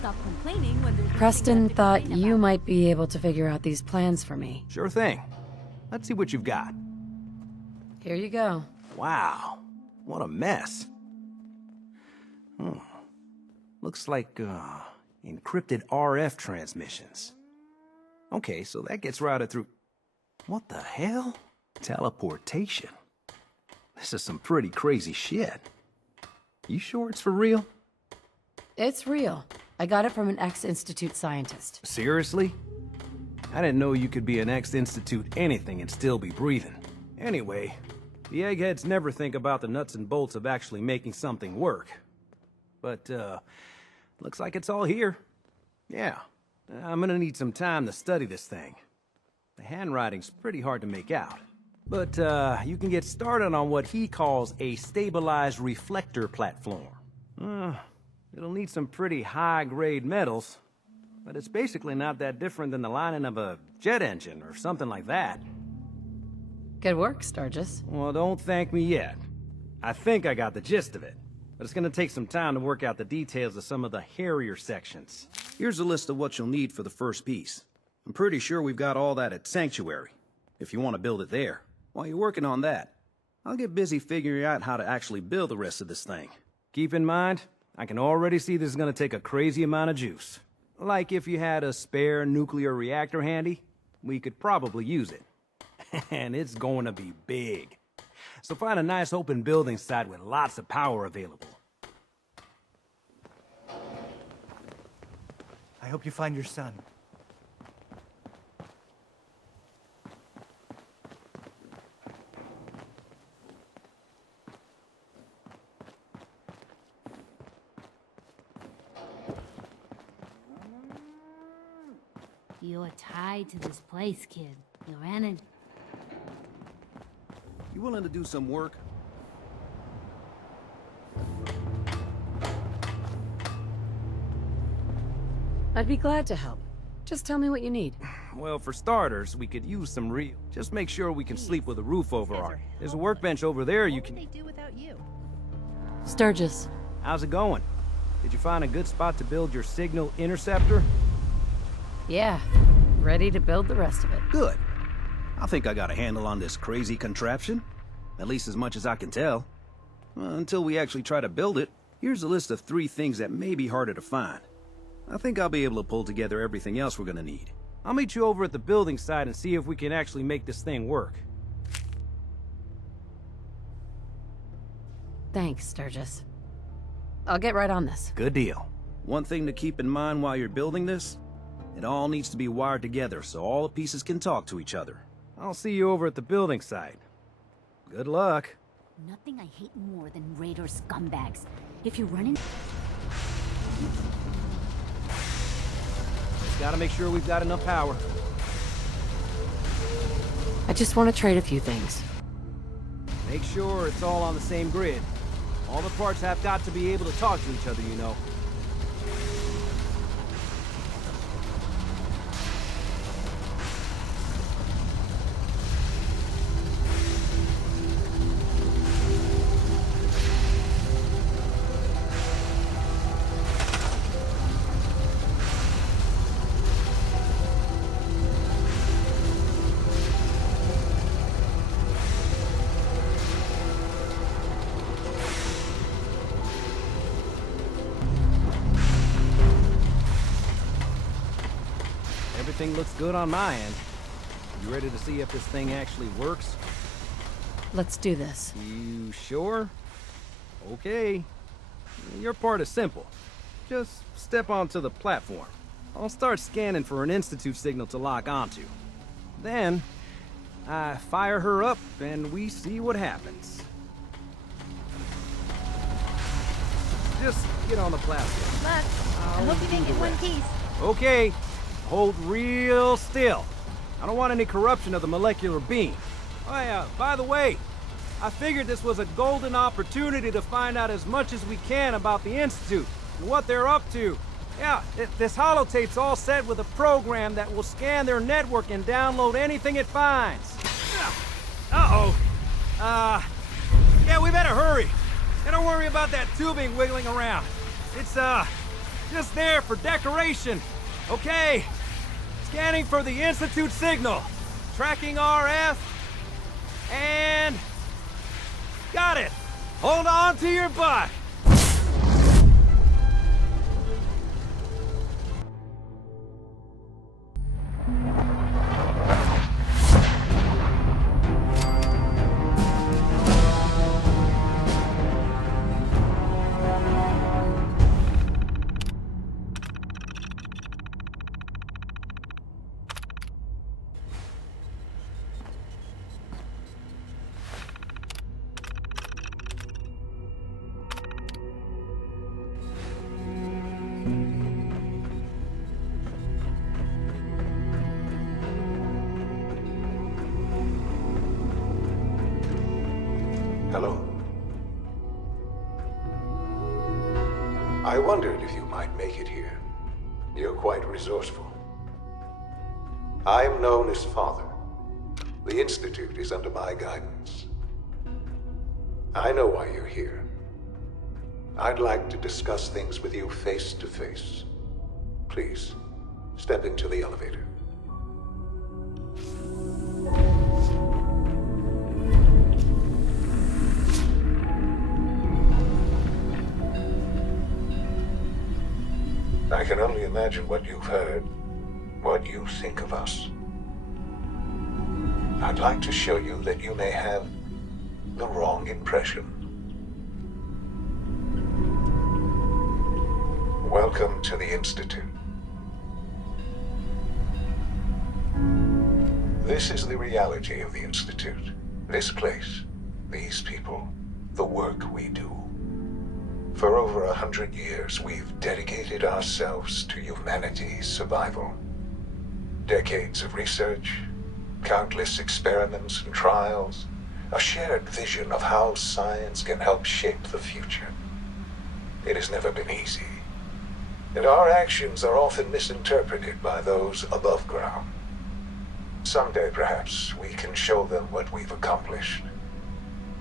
stop complaining when there's Preston nothing left to thought complain you about. might be able to figure out these plans for me. Sure thing. Let's see what you've got. Here you go. Wow, what a mess. Looks like, encrypted RF transmissions. Okay, so that gets routed through... What the hell? Teleportation. This is some pretty crazy shit. You sure it's for real? It's real. I got it from an ex-Institute scientist. Seriously? I didn't know you could be an ex-Institute anything and still be breathing. Anyway, the eggheads never think about the nuts and bolts of actually making something work. But, looks like it's all here. Yeah, I'm gonna need some time to study this thing. The handwriting's pretty hard to make out. But, you can get started on what he calls a stabilized reflector platform. It'll need some pretty high-grade metals, but it's basically not that different than the lining of a jet engine or something like that. Good work, Sturgis. Well, don't thank me yet. I think I got the gist of it, but it's gonna take some time to work out the details of some of the hairier sections. Here's a list of what you'll need for the first piece. I'm pretty sure we've got all that at Sanctuary, if you want to build it there. While you're working on that, I'll get busy figuring out how to actually build the rest of this thing. Keep in mind, I can already see this is gonna take a crazy amount of juice. Like if you had a spare nuclear reactor handy, we could probably use it. And it's going to be big. So find a nice open building site with lots of power available. I hope you find your son. You're tied to this place, kid. You're in. You willing to do some work? I'd be glad to help. Just tell me what you need. Well, for starters, we could use some real... Just make sure we can sleep with a roof over our... There's a workbench over there you can... What would they do without you? Sturgis. How's it going? Did you find a good spot to build your signal interceptor? Yeah, ready to build the rest of it. Good. I think I got a handle on this crazy contraption. At least as much as I can tell. Until we actually try to build it, here's a list of 3 things that may be harder to find. I think I'll be able to pull together everything else we're gonna need. I'll meet you over at the building site and see if we can actually make this thing work. Thanks, Sturgis. I'll get right on this. Good deal. One thing to keep in mind while you're building this, it all needs to be wired together so all the pieces can talk to each other. I'll see you over at the building site. Good luck. Nothing I hate more than raider scumbags. If you're running... Just gotta make sure we've got enough power. I just want to trade a few things. Make sure it's all on the same grid. All the parts have got to be able to talk to each other, you know. Everything looks good on my end. You ready to see if this thing actually works? Let's do this. You sure? Okay. Your part is simple. Just step onto the platform. I'll start scanning for an Institute signal to lock onto. Then, I fire her up and we see what happens. Just get on the platform. Look, I hope you make it one piece. Okay. Hold real still. I don't want any corruption of the molecular beam. Oh yeah, by the way, I figured this was a golden opportunity to find out as much as we can about the Institute and what they're up to. Yeah, this holotape's all set with a program that will scan their network and download anything it finds. Uh-oh. Yeah, we better hurry. And don't worry about that tubing wiggling around. It's Just there for decoration. Okay. Scanning for the Institute signal. Tracking RF. And... got it. Hold on to your butt. Hello. I wondered if you might make it here. You're quite resourceful. I'm known as Father. The Institute is under my guidance. I know why you're here. I'd like to discuss things with you face to face. Please, step into the elevator. I can only imagine what you've heard, what you think of us. I'd like to show you that you may have the wrong impression. Welcome to the Institute. This is the reality of the Institute. This place, these people, the work we do. For over 100 years, we've dedicated ourselves to humanity's survival. Decades of research, countless experiments and trials, a shared vision of how science can help shape the future. It has never been easy, and our actions are often misinterpreted by those above ground. Someday, perhaps, we can show them what we've accomplished.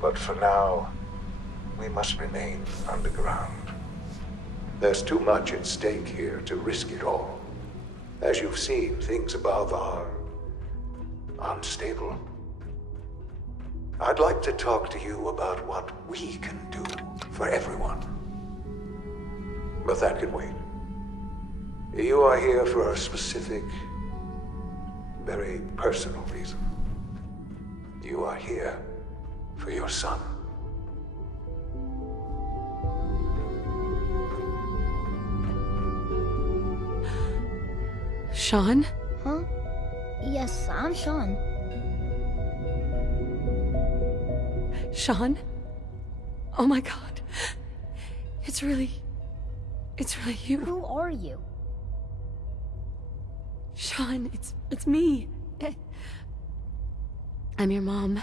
But for now, we must remain underground. There's too much at stake here to risk it all. As you've seen, things above are unstable. I'd like to talk to you about what we can do for everyone. But that can wait. You are here for a specific, very personal reason. You are here for your son. Sean? Huh? Yes, I'm Sean. Sean? Oh my god. It's really you. Who are you? Sean, it's me. I'm your mom.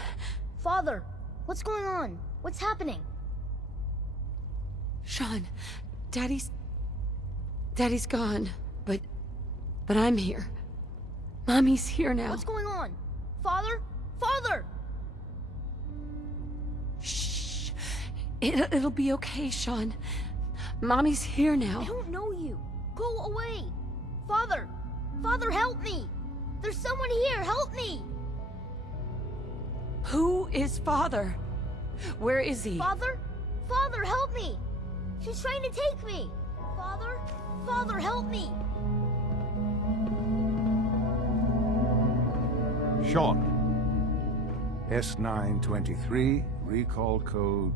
Father, what's going on? What's happening? Sean, Daddy's gone, but I'm here. Mommy's here now. What's going on? Father? Father! Shh. It'll be okay, Sean. Mommy's here now. I don't know you. Go away. Father! Father, help me! There's someone here, help me! Who is Father? Where is he? Father? Father, help me! She's trying to take me! Father? Father, help me! Sean. S923, recall code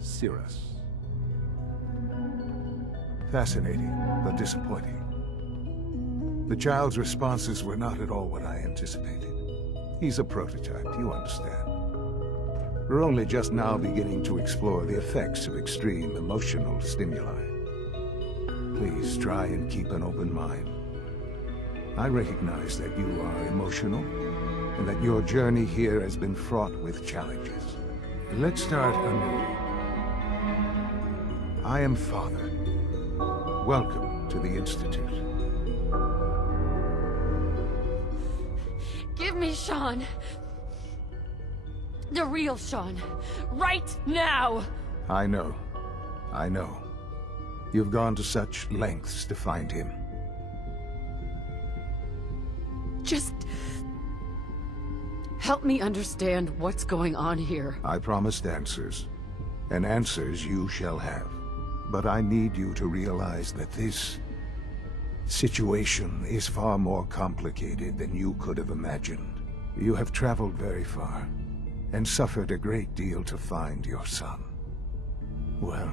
Cirrus. Fascinating, but disappointing. The child's responses were not at all what I anticipated. He's a prototype, you understand. We're only just now beginning to explore the effects of extreme emotional stimuli. Please try and keep an open mind. I recognize that you are emotional, and that your journey here has been fraught with challenges. Let's start anew. I am Father. Welcome to the Institute. Give me Sean. The real Sean. Right now! I know. You've gone to such lengths to find him. Just... help me understand what's going on here. I promised answers, and answers you shall have. But I need you to realize that this situation is far more complicated than you could have imagined. You have traveled very far, and suffered a great deal to find your son. Well,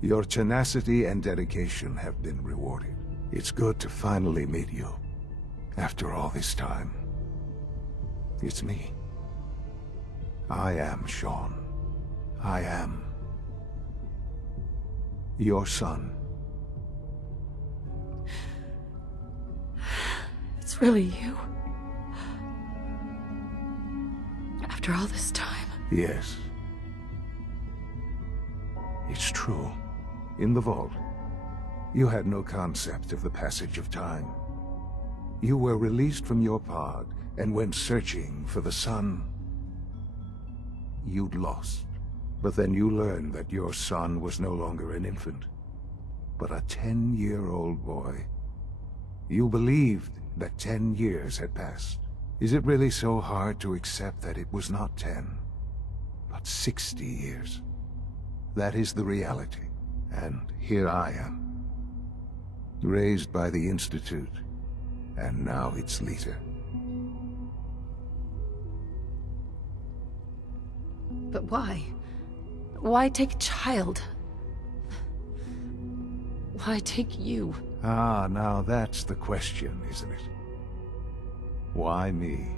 your tenacity and dedication have been rewarded. It's good to finally meet you, after all this time. It's me. I am Sean. I am your son. It's really you. After all this time. Yes. It's true. In the vault, you had no concept of the passage of time. You were released from your pod and went searching for the son you'd lost. But then you learned that your son was no longer an infant, but a 10-year-old boy. You believed that 10 years had passed. Is it really so hard to accept that it was not 10, but 60 years? That is the reality. And here I am, raised by the Institute, and now its leader. But why? Why take a child? Why take you? Ah, now that's the question, isn't it? Why me?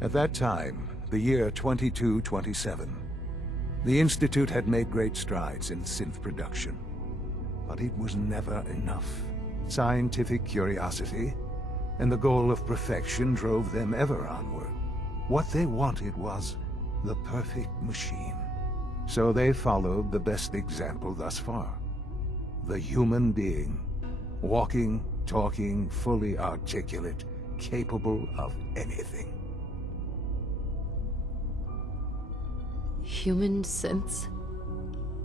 At that time, the year 2227, the Institute had made great strides in synth production. But it was never enough. Scientific curiosity and the goal of perfection drove them ever onward. What they wanted was the perfect machine. So they followed the best example thus far. The human being. Walking, talking, fully articulate, capable of anything. Human synths?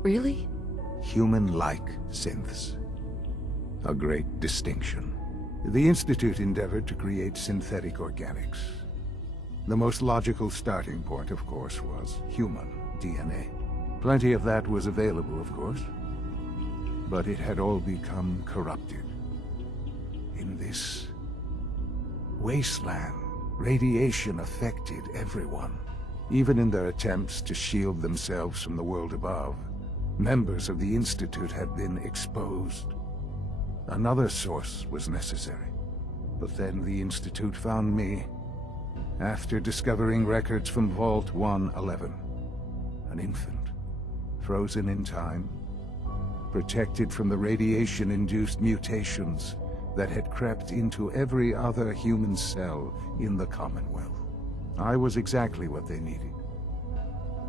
Really? Human-like synths. A great distinction. The Institute endeavored to create synthetic organics. The most logical starting point, of course, was human DNA. Plenty of that was available, of course. But it had all become corrupted. In this wasteland, radiation affected everyone. Even in their attempts to shield themselves from the world above, members of the Institute had been exposed. Another source was necessary. But then the Institute found me, after discovering records from Vault 111. An infant, frozen in time, protected from the radiation-induced mutations that had crept into every other human cell in the Commonwealth. I was exactly what they needed.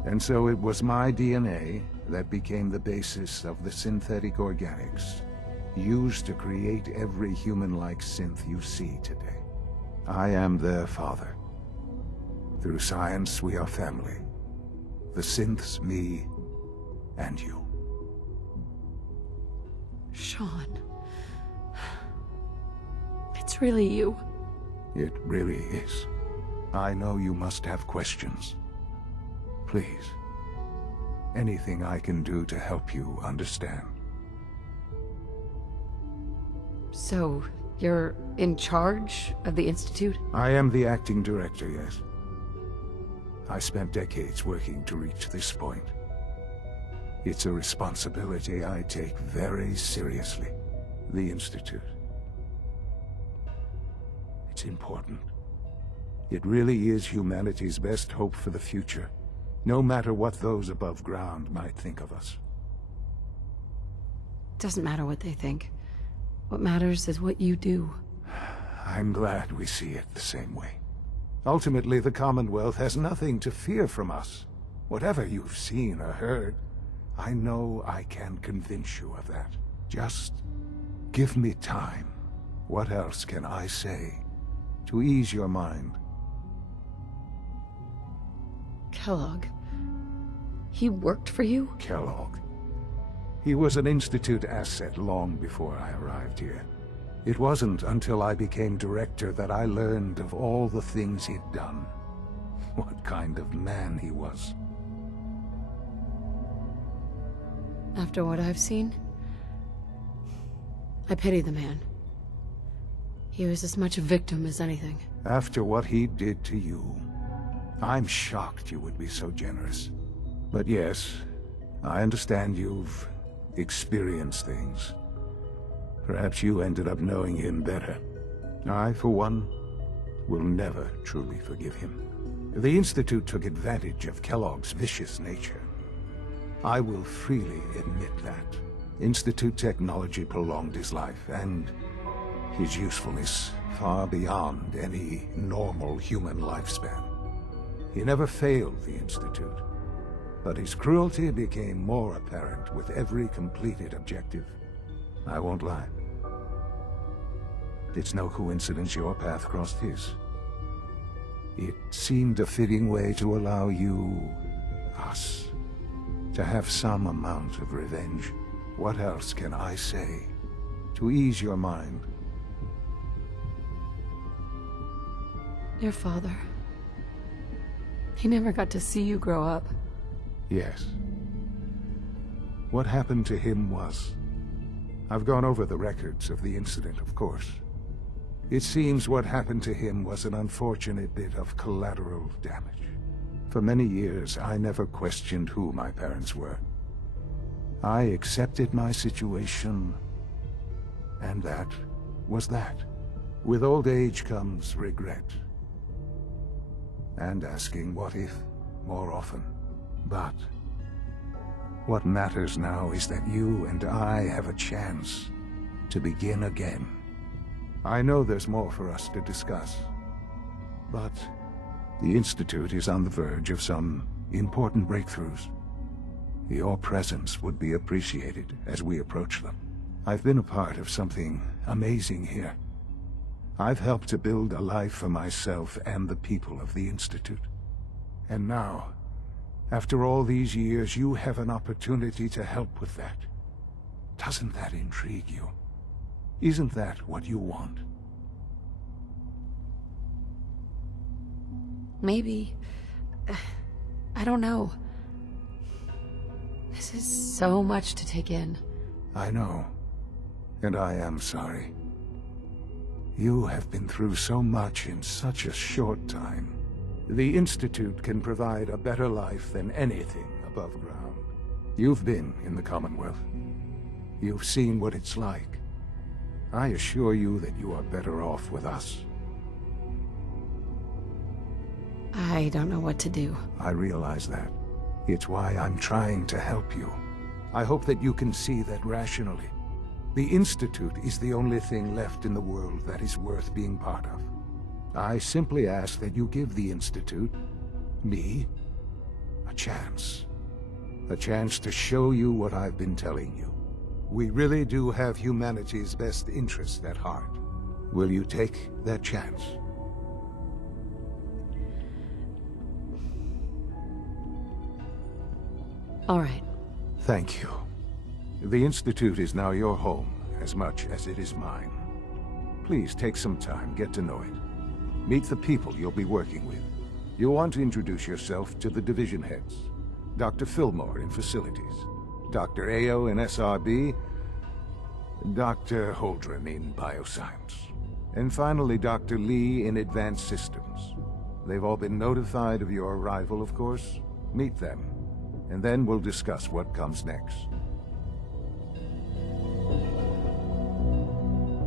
And so it was my DNA that became the basis of the synthetic organics used to create every human-like synth you see today. I am their father. Through science, we are family. The synths, me, and you. Sean. It's really you. It really is. I know you must have questions. Please. Anything I can do to help you understand. So, you're in charge of the Institute? I am the acting director, yes. I spent decades working to reach this point. It's a responsibility I take very seriously. The Institute. It's important. It really is humanity's best hope for the future, no matter what those above ground might think of us. Doesn't matter what they think. What matters is what you do. I'm glad we see it the same way. Ultimately, the Commonwealth has nothing to fear from us. Whatever you've seen or heard, I know I can convince you of that. Just give me time. What else can I say to ease your mind? Kellogg. He worked for you? Kellogg. He was an Institute asset long before I arrived here. It wasn't until I became director that I learned of all the things he'd done. What kind of man he was. After what I've seen, I pity the man. He was as much a victim as anything. After what he did to you, I'm shocked you would be so generous. But yes, I understand you've experienced things. Perhaps you ended up knowing him better. I, for one, will never truly forgive him. The Institute took advantage of Kellogg's vicious nature. I will freely admit that. Institute technology prolonged his life, and his usefulness far beyond any normal human lifespan. He never failed the Institute, but his cruelty became more apparent with every completed objective. I won't lie. It's no coincidence your path crossed his. It seemed a fitting way to allow you, us, to have some amount of revenge. What else can I say to ease your mind? Your father. He never got to see you grow up. Yes. What happened to him was... I've gone over the records of the incident, of course. It seems what happened to him was an unfortunate bit of collateral damage. For many years, I never questioned who my parents were. I accepted my situation, and that was that. With old age comes regret. And asking what if more often. But what matters now is that you and I have a chance to begin again. I know there's more for us to discuss, but the Institute is on the verge of some important breakthroughs. Your presence would be appreciated as we approach them. I've been a part of something amazing here. I've helped to build a life for myself and the people of the Institute. And now, after all these years, you have an opportunity to help with that. Doesn't that intrigue you? Isn't that what you want? Maybe. I don't know. This is so much to take in. I know. And I am sorry. You have been through so much in such a short time. The Institute can provide a better life than anything above ground. You've been in the Commonwealth. You've seen what it's like. I assure you that you are better off with us. I don't know what to do. I realize that. It's why I'm trying to help you. I hope that you can see that rationally. The Institute is the only thing left in the world that is worth being part of. I simply ask that you give the Institute, me, a chance. A chance to show you what I've been telling you. We really do have humanity's best interest at heart. Will you take that chance? All right. Thank you. The Institute is now your home, as much as it is mine. Please take some time, get to know it. Meet the people you'll be working with. You'll want to introduce yourself to the division heads. Dr. Fillmore in Facilities, Dr. Ayo in SRB, Dr. Holdren in Bioscience, and finally Dr. Lee in Advanced Systems. They've all been notified of your arrival, of course. Meet them, and then we'll discuss what comes next.